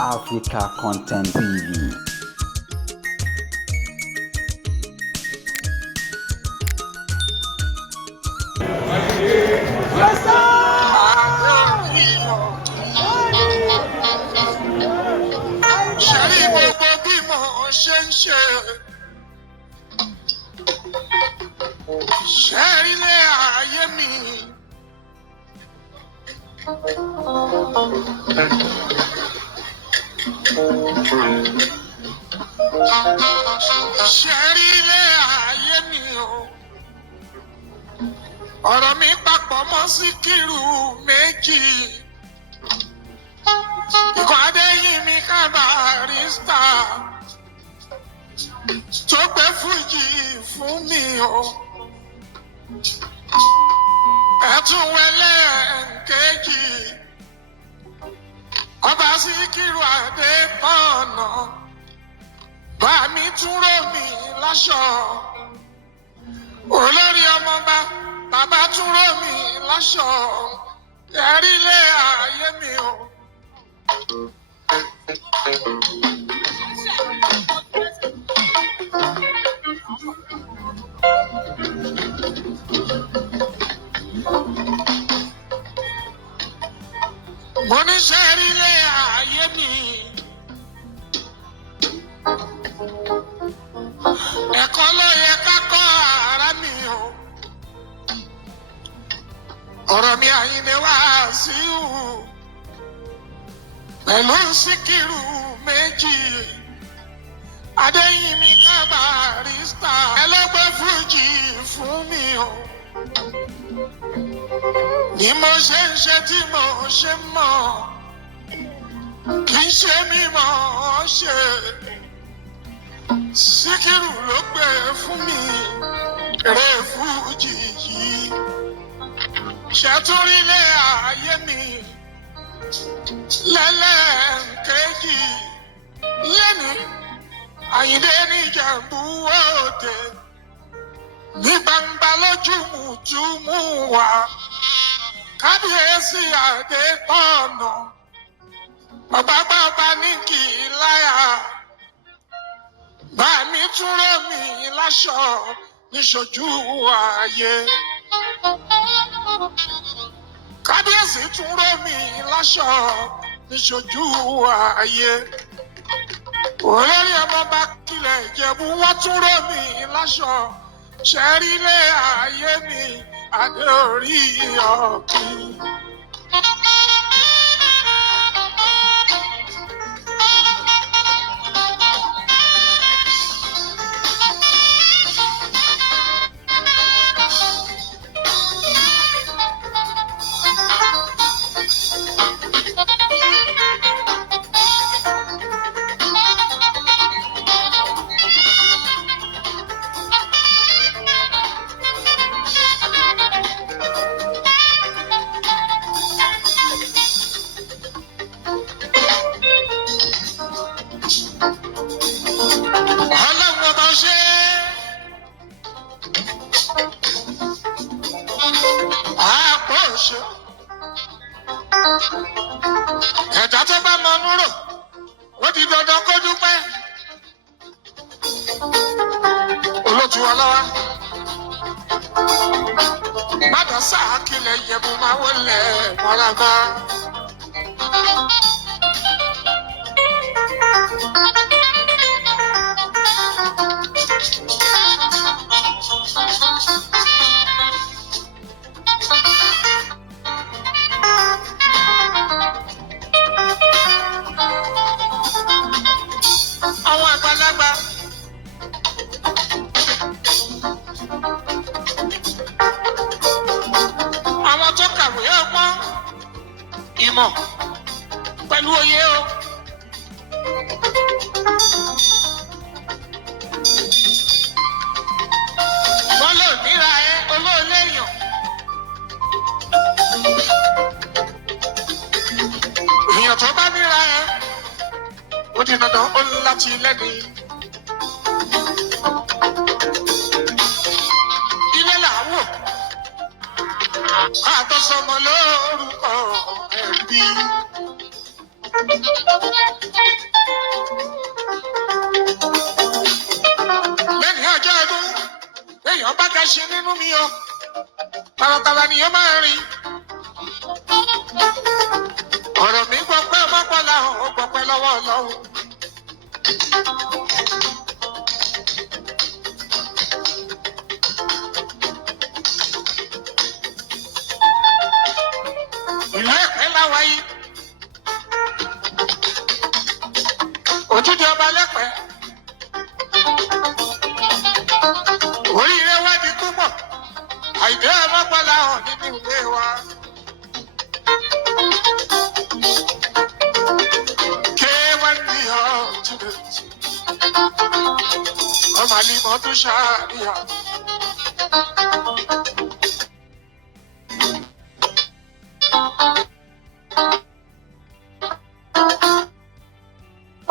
Africa Content TV. Ṣẹ́rí gbogbo bí mo ṣe ń ṣe. Ṣẹ́rí lé ayé mi. Ṣẹ́rí lé ayé mi o. Ọ̀rọ̀ mi papọ̀ mọ́ Síkírù méjì. Ikọ̀ Adéyìnmí ká Barrister tó gbé fújì fún mi o. Ẹ̀tún wẹlé kejì ọba Síkírù Adétọ̀nà bá mi tún rò mí láṣọ. Olórí ọmọba bàbá tún rò mí láṣọ. Ẹ̀rí lé ayé mi o. Mo ní sẹ́rí lé ayé mi. Ẹ̀kọ́ ló yẹ ká kọ́ ara mi o. Ọ̀rọ̀ mi Àyìndé Wàsíù pẹ̀lú Síkírù méjì. Adéyìnmí ká Barrister ẹlẹ́gbẹ́ fújì fún mi o. Ni mo ṣe ń ṣe tí mo ṣe mọ̀, kì í ṣe mí mọ̀ ọ́ ṣe. Síkírù ló gbé fún mi, eré fújì yìí. Ṣẹ́túrí lé ayé mi, lẹ́lẹ́kejì. Lẹ́nu Àyìndé níjẹ̀bú òde, ní gbangba lójúmùtúmù wa. Kábíyèsí Adétọ̀nà ọ̀gbágbá ní kì í láyà. Bá mi tún rò mí láṣọ níṣojú ayé. Kábíyèsí tún rò mí láṣọ níṣojú ayé. Olórí ọmọba kílẹ̀ Ìjẹ̀bú wọ́n tún rò mí láṣọ. Ṣẹ́rí lé ayé mi Adé orí ọ̀kìn. Ẹ̀dá tó bá mọ núrò, ó di dandan kó dúpẹ́. Olótú ọlọ́wà. Bàdàn sáà kílẹ̀ Ìjẹ̀bú máa wọlé mọ́lábá. Àwọn àgbàlagbà àwọn tó kàwé ọgbọ́n ìmọ̀ pẹ̀lú òye o. Wọ́n lò níra ẹ olóòlé èèyàn. Èèyàn tó bá níra ẹ ó di dandan ó láti lẹ́ni. Ilé làwọ̀ ká tó sọmọ lórúkọ ẹbí. mú mi o tààràtààrà ni yóò máa rìn ọ̀rọ̀ mi gbọ́ pé ọmọkànlá ò gbọ́ pé lọ́wọ́ ọlọ́run. ìlú Ẹ̀pẹ́ láwa yìí òjúde ọba lẹ́pẹ́ oríire wá di púpọ̀ àìdé ọmọkànlá hàn nínú ìwé wa. Mali motu sharia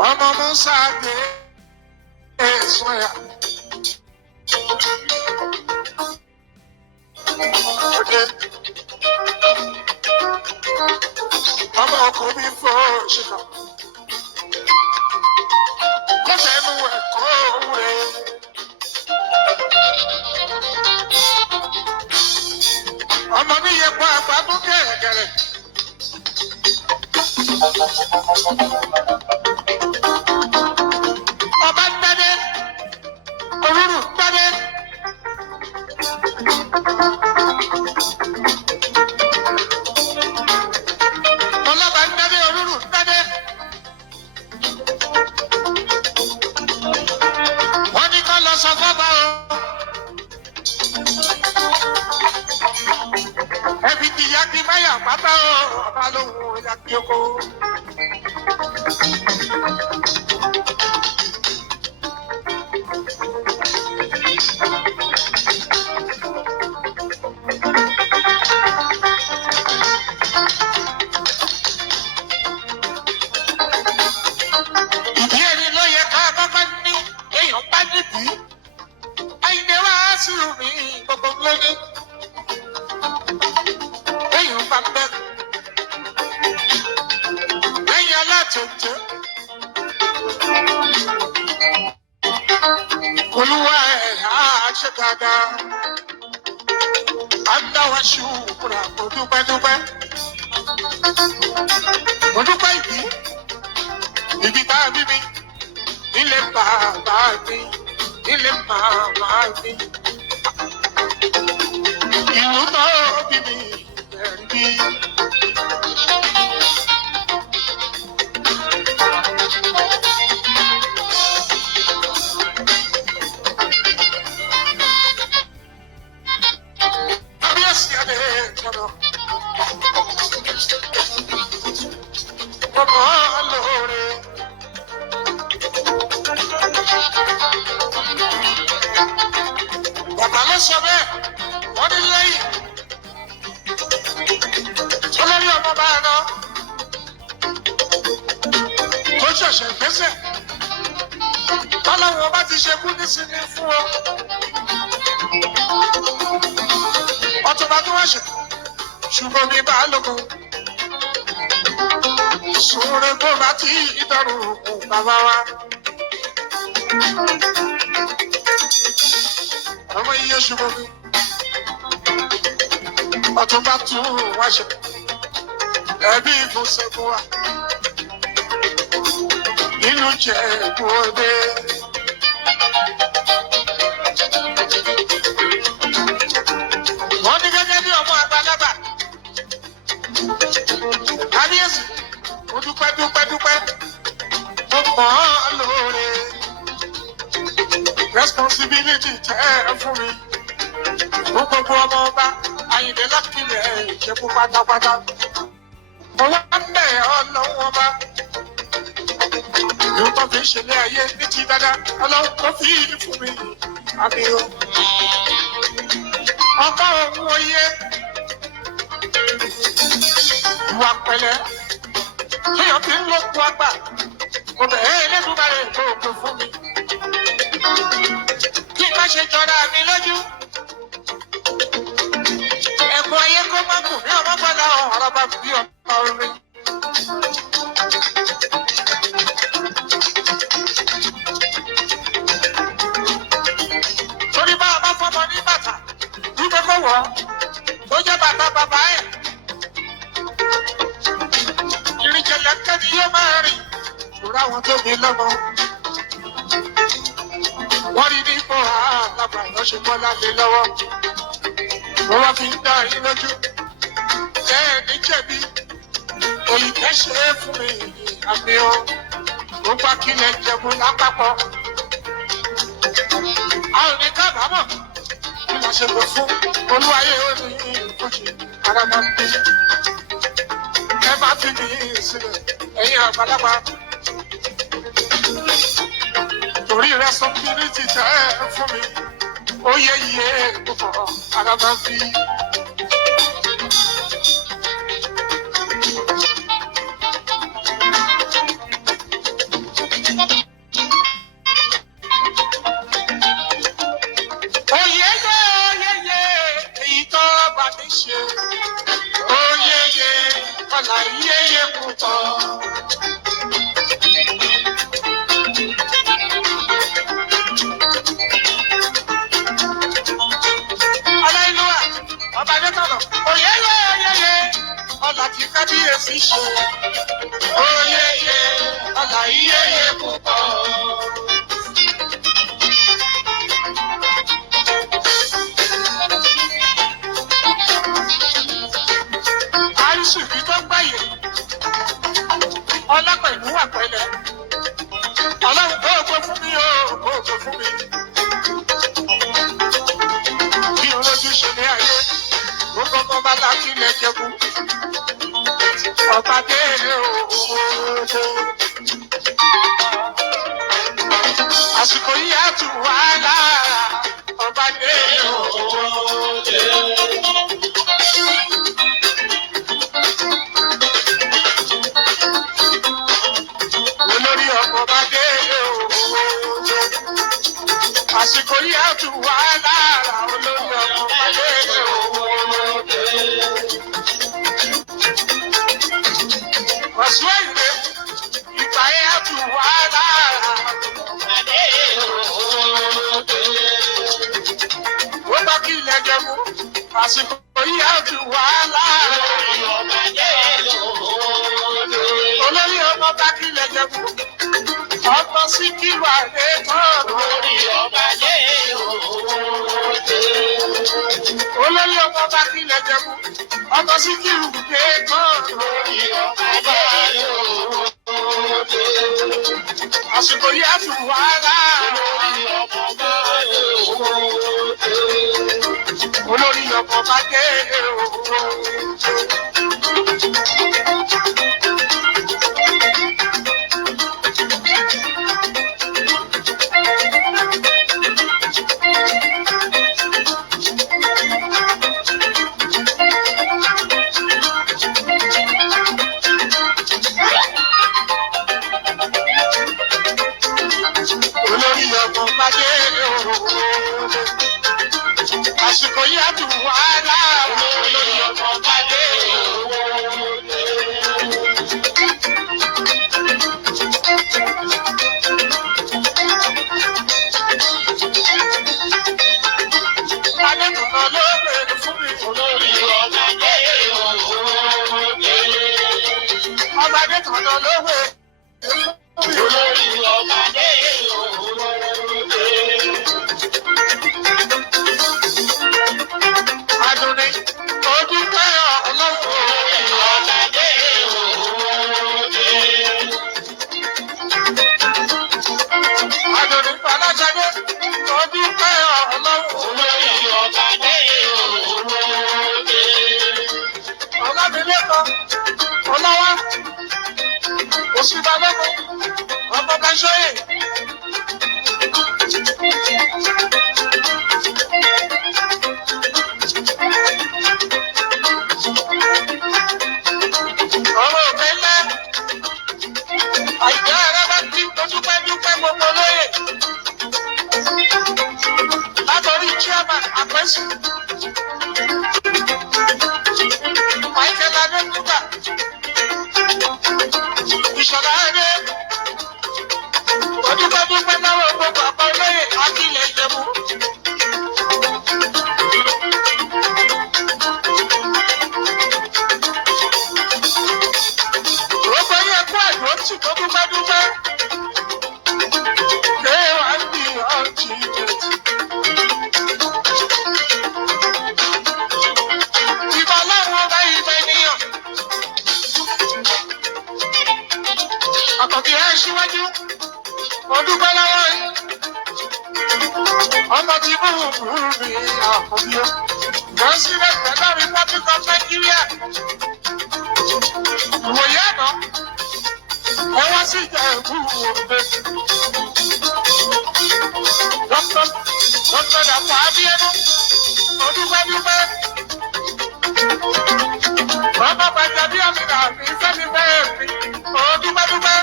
Ọmọ Musa de Esoya Ọmọ ọkọ̀ mi fọ́ ṣìkà Kọ́sẹ̀nu ẹ̀kọ́ rẹ̀ ọmọ mi yẹ kó àgbàdo gẹ̀rẹ́gẹ̀rẹ́. Ọba gbadé, òrùrù gbadé. Ọlọ́ba gbadé, òrùrù gbadé. Wọ́n ní kó lọ sọ fọ́ba o. Ẹbí ti yá kí máyà pátá o, ọba lóhùn ìyá kí oko. Ìdí ẹni ló yẹ ká kọ́kọ́ ní èèyàn bá nídìí. Àyìnbó wá sí mi gbogbo lónìí. Lẹ́yìn alátẹ̀tẹ̀, olúwa ẹ̀ á ṣe dáadáa, á dáwọ́ ṣùkúrà kò dúpẹ́dúpẹ́. Mo dúpẹ́ ibi tá a bí mi, nílé bàbá mi, nílé màmá mi, ìlú náà bí mi ẹ̀rí. Bàbá ló sọ bẹ́ẹ̀, wọ́n ní lẹ́yìn. Olórí ọmọ bá ẹ náà tó ṣẹ̀ṣẹ̀ gbẹ́sẹ̀. Tọ́lọ́wọ́ bá ti ṣe kú nísìnyí fún ọ. Ọtúnba tó wá ṣe, ṣùgbọ́n mi bá lóko. Sùúrù tó bá ti ìdọ̀rùn bàbá wa. Ọmọ iye ṣùgbọ́n mi. Ọtúnba tún wá ṣe. Ẹbí ìfúnṣẹ́gun wa. Nínú jẹ́ ìgbòde. Wọ́n ní gẹ́gẹ́ bí ọmọ àgbàlagbà. Kábíyèsí, mo dúpẹ́. Mo mọ̀ ọ́ lóore. Responsibility tẹ́ fún mi. Mo gbogbo ọmọ ọba Àyìndé lápìlẹ̀ ìṣẹ́kù pátápátá. Mo wá ń bẹ̀ ọ́ lọ́wọ́ ọba. Yóò tó fi ṣẹlẹ̀ ayé ní ti dáadáa. Ọlọ́run kò fi fún mi. Àbí o. Ọkọ òun oyé. Ìwà pẹ̀lẹ́. Kéèyàn fi ń lókun àgbà. Mo bẹ̀rẹ̀ Elédùmarè kó o kò fún mi. Kí n má ṣe jọra mi lójú. Ẹ̀kọ́ ayé kó má kù ní ọmọ bọ́lá ọ̀rọ̀ bá bí ọmọ orin. Torí bá a bá fọmọ ní bàtà, kẹ́kẹ́ ni yóò máa rìn ìṣòro àwọn tó bí lọ́mọ. Wọ́n rí nípò àlábà lọ́sẹ̀ bọ́lá lé lọ́wọ́. Wọ́n wá fi ń dá yín lójú. Bẹ́ẹ̀ ní jẹ̀bi. Òyìnbó ṣe é fún mi àmì o. Ó bá kílẹ̀ jẹ̀bù lápapọ̀. A ò ní kábàámọ̀. Bí wọ́n ṣe lò fún olúwayé ó ní ìfúnjì ara máa ń bí. Ẹ má fi mi sílẹ̀ ẹ̀yin àgbàlagbà. Torí responsibility tẹ́ ẹ fún mi. Ó yẹ iye púpọ̀ ara máa ń bí. sì tó dúpẹ́dúpẹ́. K1B ultimate. Ìbọn láwọn ọba ìbọn ènìyàn. Àkọ́bí ẹ̀ ṣíwájú. Mo dúpẹ́ lọ́wọ́ yín. Ọmọ tí búburú mi àkọ́bí ó. President Federal Republic of Nigeria. Ìwòye àná. Ẹ wá sí Ìjẹ̀bú Òde. Dr. Dàpọ̀ Abíọ́dún. Mo dúpẹ́. Bàbá Bàjẹ́bí Àmìnà àti Sẹ́mi bẹ́ẹ̀ mi. Mo dúpẹ́.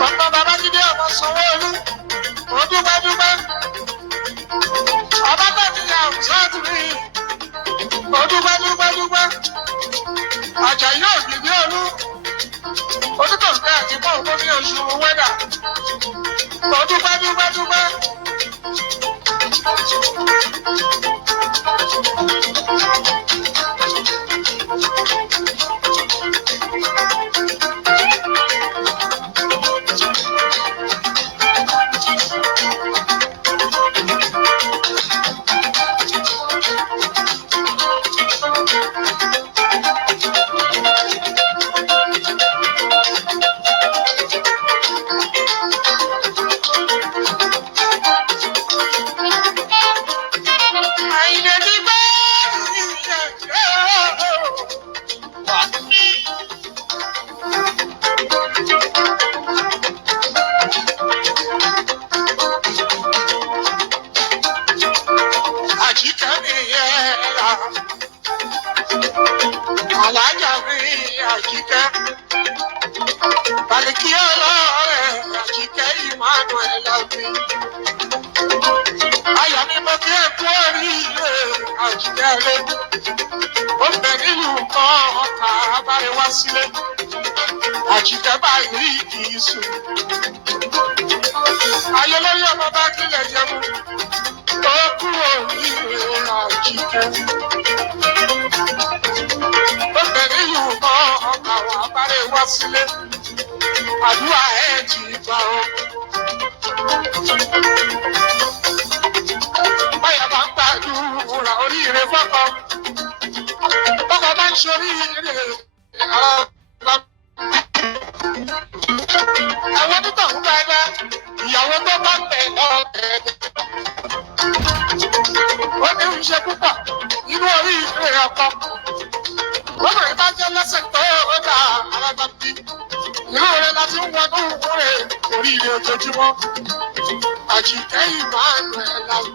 Bàbá Babájídé ọmọ Sanwó-Olú. Mo dúpẹ́. Bàbá Bàjẹ́bí Àwùsọ́ọ̀tù mi. Mo dúpẹ́. Àjàyí Ògìdì Olú. Onítọ̀gbẹ́ àti Bọ́ọ̀lù ní oṣù wẹ́dà. Mo dúpẹ́. Alájà mi Àjíkẹ́, Bàlíkí ọlọ́rẹ̀ Àjíkẹ́ Emmanuel mi. Ayọ̀ mi mo kí ẹ kú oríire Àjíkẹ́ rẹ̀. Ó bẹ nílùú kan ọkà abáre wá sílé. Àjíkẹ́ báyìí kì í sùn. Ayọ̀ lórí ọmọ bá kílẹ̀ jẹun. Ó kú oríire Àjíkẹ́. Sílé àdúrà ẹ̀ jì gbà ó. Báyà bá ń gbàdúrà oríire fọ́kọ. Bọ́kọ bá ń ṣoríire àwọn títọ̀ ń bá dá ìyàwó tó bá ń bẹ̀ lọ́tẹ̀. Ó ní ń ṣe púpọ̀ nínú oríire ọkọ. Lọ́bìnrin bá jẹ́ lẹ́sẹ̀ tó ó dà alágbá bí. Ìlú rẹ̀ láti ń wọnú rẹ̀ oríire ojoojúmọ́. Àjíkẹ́ Emmanuel la wí.